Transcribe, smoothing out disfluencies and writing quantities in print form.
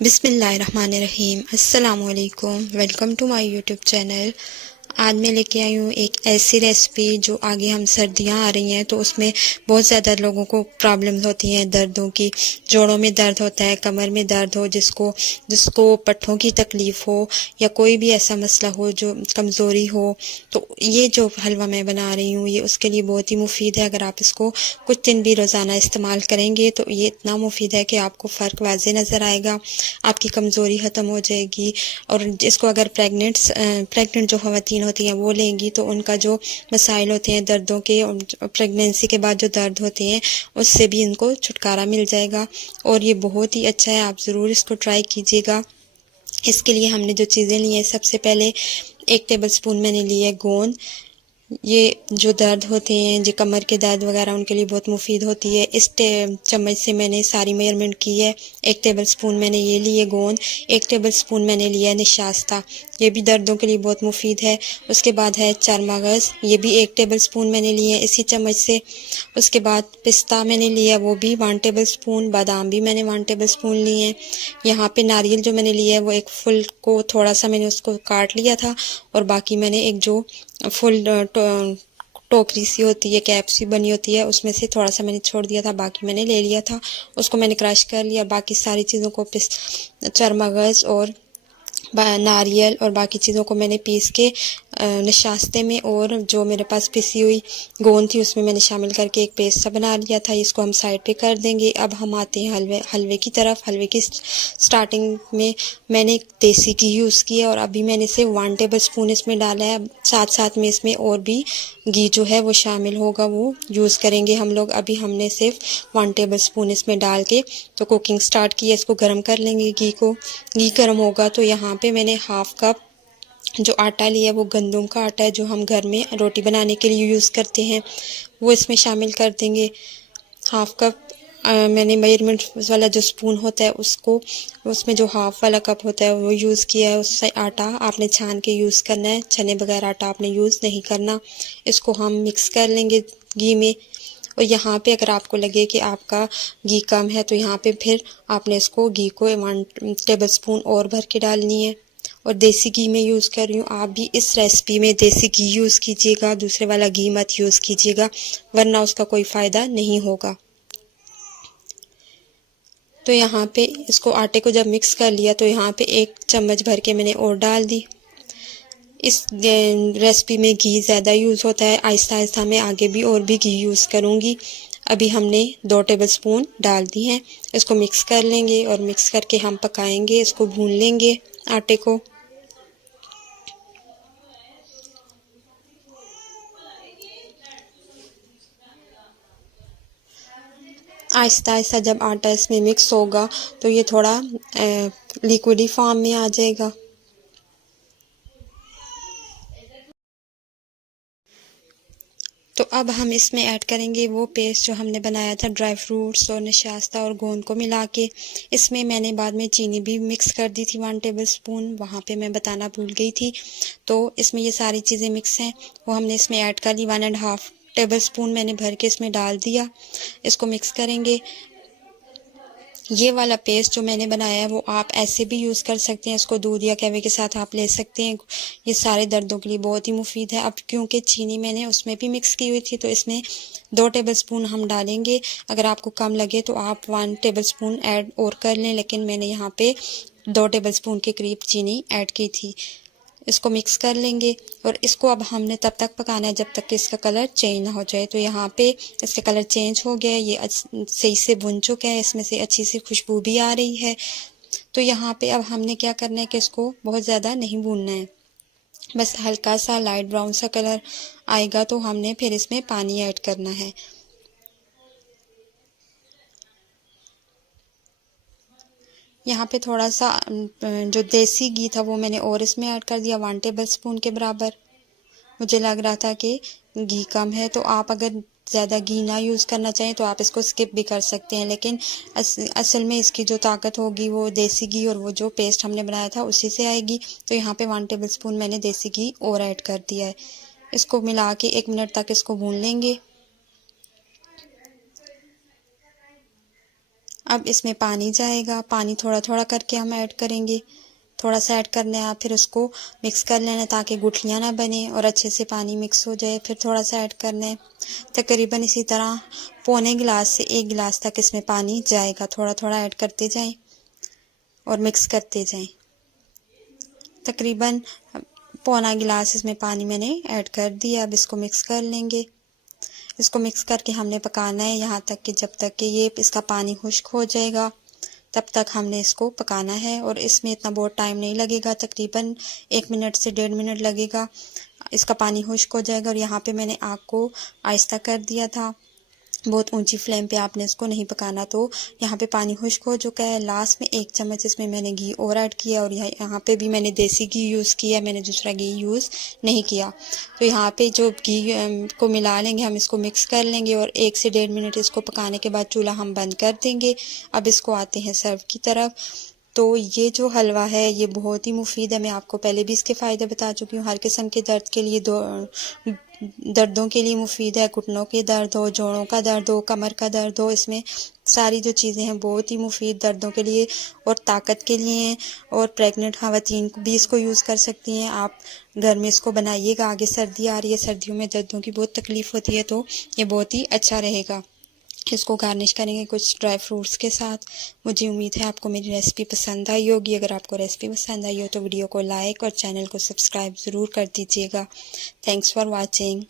बिस्मिल्लाहिर्रहमानिर्रहीम। अस्सलामुअलैकुम। Welcome to my YouTube channel. आज मैं लेके आई हूँ एक ऐसी रेसिपी जो आगे हम सर्दियाँ आ रही हैं तो उसमें बहुत ज़्यादा लोगों को प्रॉब्लम्स होती हैं दर्दों की। जोड़ों में दर्द होता है, कमर में दर्द हो, जिसको जिसको पट्ठों की तकलीफ़ हो या कोई भी ऐसा मसला हो जो कमज़ोरी हो, तो ये जो हलवा मैं बना रही हूँ ये उसके लिए बहुत ही मुफीद है। अगर आप इसको कुछ दिन भी रोज़ाना इस्तेमाल करेंगे तो ये इतना मुफीद है कि आपको फ़र्क वाज़े नज़र आएगा, आपकी कमज़ोरी ख़त्म हो जाएगी। और इसको अगर प्रेग्नेंट जो ख़वातीन होती हैं वो लेंगी तो उनका जो मसाइल होते हैं दर्दों के, प्रेगनेंसी के बाद जो दर्द होते हैं उससे भी इनको छुटकारा मिल जाएगा। और ये बहुत ही अच्छा है, आप ज़रूर इसको ट्राई कीजिएगा। इसके लिए हमने जो चीज़ें ली हैं, सबसे पहले 1 टेबल स्पून मैंने ली है गोंद। ये जो दर्द होते हैं, जो कमर के दर्द वगैरह, उनके लिए बहुत मुफीद होती है। इस चम्मच से मैंने सारी मेजरमेंट की है। 1 टेबल स्पून मैंने ये लिए गोंद, 1 टेबल स्पून मैंने लिया है निशास्ता, ये भी दर्दों के लिए बहुत मुफीद है। उसके बाद है चारमगज़, ये भी 1 टेबल स्पून मैंने लिए हैं इसी चम्मच से। उसके बाद पिस्ता मैंने लिया, वो भी 1 टेबल स्पून। बादाम भी मैंने 1 टेबल स्पून लिए हैं। यहाँ पे नारियल जो मैंने लिया है वो एक फुल को थोड़ा सा मैंने उसको काट लिया था, और बाकी मैंने एक जो फुल टोकरी सी होती है, कैप सी बनी होती है, उसमें से थोड़ा सा मैंने छोड़ दिया था, बाकी मैंने ले लिया था। उसको मैंने क्रश कर लिया। बाकी सारी चीज़ों को चारमगज़ और नारियल और बाकी चीज़ों को मैंने पीस के नशास्ते में, और जो मेरे पास पिसी हुई गोंद थी उसमें मैंने शामिल करके एक पेस्ट सा बना लिया था। इसको हम साइड पे कर देंगे। अब हम आते हैं हलवे की तरफ। हलवे की स्टार्टिंग में मैंने देसी घी यूज़ किया और अभी मैंने सिर्फ 1 टेबल स्पून इसमें डाला है। साथ साथ में इसमें और भी घी जो है वो शामिल होगा, वो यूज़ करेंगे हम लोग। अभी हमने सिर्फ 1 टेबल स्पून इसमें डाल के तो कुकिंग स्टार्ट की है। इसको गर्म कर लेंगे घी को। घी गर्म होगा तो यहाँ पे मैंने हाफ़ कप जो आटा लिया है वो गंदम का आटा है, जो हम घर में रोटी बनाने के लिए यूज़ करते हैं, वो इसमें शामिल कर देंगे। हाफ़ कप मैंने मेजरमेंट वाला जो स्पून होता है उसको, उसमें जो हाफ़ वाला कप होता है वो यूज़ किया है। उससे आटा आपने छान के यूज़ करना है, छने बगैर आटा आपने यूज़ नहीं करना। इसको हम मिक्स कर लेंगे घी में। और यहाँ पे अगर आपको लगे कि आपका घी कम है तो यहाँ पे फिर आपने इसको घी को 1 टेबल स्पून और भर के डालनी है। और देसी घी में यूज़ कर रही हूँ, आप भी इस रेसिपी में देसी घी यूज़ कीजिएगा, दूसरे वाला घी मत यूज़ कीजिएगा, वरना उसका कोई फ़ायदा नहीं होगा। तो यहाँ पे इसको आटे को जब मिक्स कर लिया तो यहाँ पे 1 चम्मच भर के मैंने और डाल दी। इस रेसिपी में घी ज़्यादा यूज़ होता है। आहिस्ता आहिस्ता मैं आगे भी और भी घी यूज़ करूँगी। अभी हमने 2 टेबल स्पून डाल दी हैं। इसको मिक्स कर लेंगे और मिक्स करके हम पकाएंगे, इसको भून लेंगे आटे को। आहिस्ता आहिस्ता जब आटा इसमें मिक्स होगा तो ये थोड़ा लिक्विडी फॉर्म में आ जाएगा। तो अब हम इसमें ऐड करेंगे वो पेस्ट जो हमने बनाया था ड्राई फ्रूट्स और नशास्ता और गोंद को मिला के। इसमें मैंने बाद में चीनी भी मिक्स कर दी थी 1 टेबल स्पून, वहाँ पे मैं बताना भूल गई थी। तो इसमें ये सारी चीज़ें मिक्स हैं, वो हमने इसमें ऐड कर ली। 1.5 टेबल स्पून मैंने भर के इसमें डाल दिया। इसको मिक्स करेंगे। ये वाला पेस्ट जो मैंने बनाया है वो आप ऐसे भी यूज़ कर सकते हैं, इसको दूध या कहवे के साथ आप ले सकते हैं। ये सारे दर्दों के लिए बहुत ही मुफीद है। अब क्योंकि चीनी मैंने उसमें भी मिक्स की हुई थी तो इसमें 2 टेबल स्पून हम डालेंगे। अगर आपको कम लगे तो आप 1 टेबल स्पून ऐड और कर लें, लेकिन मैंने यहाँ पे 2 टेबल स्पून के करीब चीनी ऐड की थी। इसको मिक्स कर लेंगे और इसको अब हमने तब तक पकाना है जब तक कि इसका कलर चेंज ना हो जाए। तो यहाँ पे इसका कलर चेंज हो गया है, ये सही से भुन चुका है, इसमें से अच्छी सी खुशबू भी आ रही है। तो यहाँ पे अब हमने क्या करना है कि इसको बहुत ज़्यादा नहीं भूनना है, बस हल्का सा लाइट ब्राउन सा कलर आएगा तो हमने फिर इसमें पानी ऐड करना है। यहाँ पे थोड़ा सा जो देसी घी था वो मैंने और इसमें ऐड कर दिया 1 टेबल स्पून के बराबर। मुझे लग रहा था कि घी कम है, तो आप अगर ज़्यादा घी ना यूज़ करना चाहें तो आप इसको स्किप भी कर सकते हैं, लेकिन असल में इसकी जो ताकत होगी वो देसी घी और वो जो पेस्ट हमने बनाया था उसी से आएगी। तो यहाँ पे 1 टेबल स्पून मैंने देसी घी और ऐड कर दिया है। इसको मिला के 1 मिनट तक इसको भून लेंगे। अब इसमें पानी जाएगा, पानी थोड़ा थोड़ा करके हम ऐड करेंगे। थोड़ा सा ऐड करना है, फिर उसको मिक्स कर लेना ताकि गुठलियाँ ना बने और अच्छे से पानी मिक्स हो जाए। फिर थोड़ा सा ऐड करना है, तकरीबन इसी तरह पौने गिलास से 1 गिलास तक इसमें पानी जाएगा। थोड़ा थोड़ा ऐड करते जाएं और मिक्स करते जाएं। तकरीबन पौना गिलास इसमें पानी मैंने ऐड कर दिया। अब इसको मिक्स कर लेंगे। इसको मिक्स करके हमने पकाना है यहाँ तक कि जब तक कि ये इसका पानी खुश्क हो जाएगा, तब तक हमने इसको पकाना है। और इसमें इतना बहुत टाइम नहीं लगेगा, तकरीबन 1 मिनट से 1.5 मिनट लगेगा। इसका पानी खुश्क हो जाएगा। और यहाँ पे मैंने आग को आहिस्ता कर दिया था, बहुत ऊंची फ्लेम पे आपने इसको नहीं पकाना। तो यहाँ पे पानी खुश्क हो चुका है। लास्ट में 1 चम्मच इसमें मैंने घी और ऐड किया और यहाँ पे भी मैंने देसी घी यूज़ किया, मैंने दूसरा घी यूज़ नहीं किया। तो यहाँ पे जो घी को मिला लेंगे, हम इसको मिक्स कर लेंगे और 1 से 1.5 मिनट इसको पकाने के बाद चूल्हा हम बंद कर देंगे। अब इसको आते हैं सर्व की तरफ। तो ये जो हलवा है ये बहुत ही मुफीद है। मैं आपको पहले भी इसके फ़ायदे बता चुकी हूँ। हर किस्म के दर्द के लिए, दर्दों के लिए मुफीद है। घुटनों के दर्द हो, जोड़ों का दर्द हो, कमर का दर्द हो, इसमें सारी जो चीज़ें हैं बहुत ही मुफीद दर्दों के लिए और ताकत के लिए हैं। और प्रेग्नेंट ख़वातीन भी इसको यूज़ कर सकती हैं। आप घर में इसको बनाइएगा। आगे सर्दी आ रही है, सर्दियों में दर्दों की बहुत तकलीफ़ होती है, तो ये बहुत ही अच्छा रहेगा। इसको गार्निश करेंगे कुछ ड्राई फ्रूट्स के साथ। मुझे उम्मीद है आपको मेरी रेसिपी पसंद आई होगी। अगर आपको रेसिपी पसंद आई हो तो वीडियो को लाइक और चैनल को सब्सक्राइब ज़रूर कर दीजिएगा। Thanks for watching.